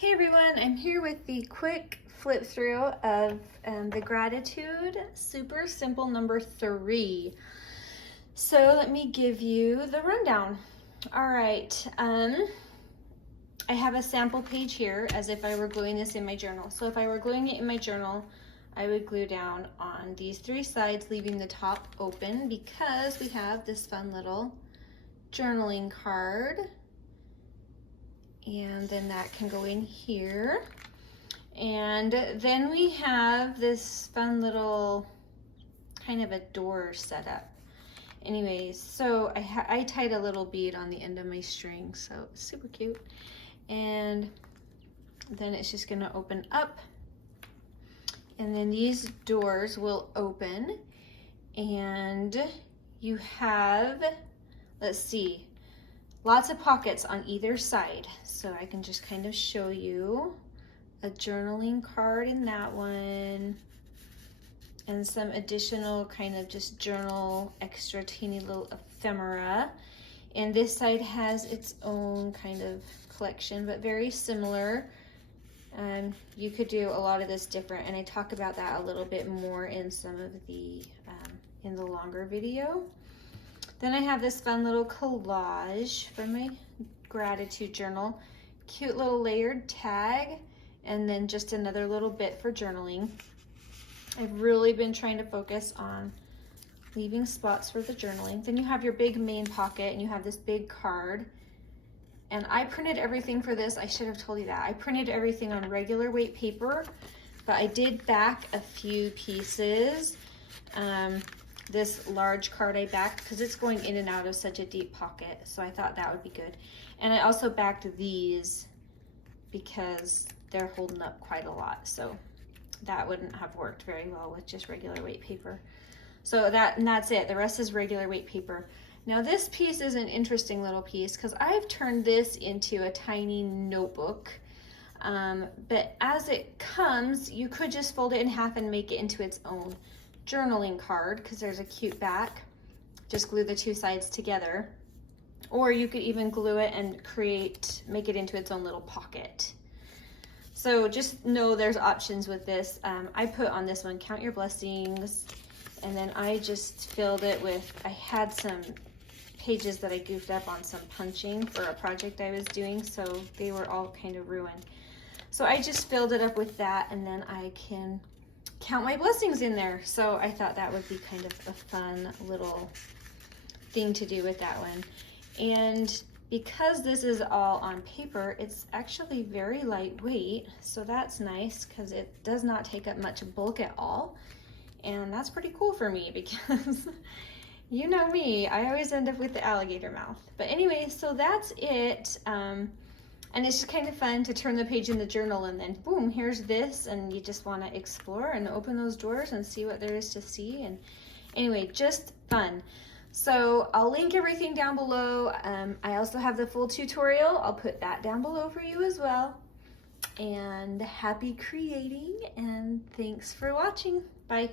Hey everyone, I'm here with the quick flip through of the Gratitude Super Simple number 3. So let me give you the rundown. All right, I have a sample page here as if I were gluing this in my journal. So if I were gluing it in my journal, I would glue down on these 3 sides, leaving the top open because we have this fun little journaling card. And then that can go in here. And then we have this fun little kind of a door setup. Anyways, so I tied a little bead on the end of my string, so it's super cute. And then it's just gonna open up. And then these doors will open. And you have, let's see, lots of pockets on either side. So I can just kind of show you a journaling card in that one and some additional kind of just journal extra teeny little ephemera. And this side has its own kind of collection, but very similar. You could do a lot of this different, and I talk about that a little bit more in some of the, in the longer video. Then I have this fun little collage from my gratitude journal. Cute little layered tag, and then just another little bit for journaling. I've really been trying to focus on leaving spots for the journaling. Then you have your big main pocket, and you have this big card. And I printed everything for this. I should have told you that. I printed everything on regular weight paper, but I did back a few pieces. This large card I backed because it's going in and out of such a deep pocket, so I thought that would be good. And I also backed these because they're holding up quite a lot, so that wouldn't have worked very well with just regular weight paper. So that's it. The rest is regular weight paper. Now this piece is an interesting little piece because I've turned this into a tiny notebook. But as it comes, you could just fold it in half and make it into its own journaling card because there's a cute back. Just glue the 2 sides together, or you could even glue it and make it into its own little pocket. So just know there's options with this. I put on this one, count your blessings, and then I just filled it with, I had some pages that I goofed up on some punching for a project I was doing, so they were all kind of ruined. So I just filled it up with that, and then I can count my blessings in there. So I thought that would be kind of a fun little thing to do with that one. And because this is all on paper, it's actually very lightweight. So that's nice because it does not take up much bulk at all. And that's pretty cool for me because you know me, I always end up with the alligator mouth. But anyway, so that's it. And it's just kind of fun to turn the page in the journal and then boom, here's this, and you just want to explore and open those doors and see what there is to see. And anyway, just fun. So I'll link everything down below. I also have the full tutorial. I'll put that down below for you as well. And happy creating, and thanks for watching. Bye.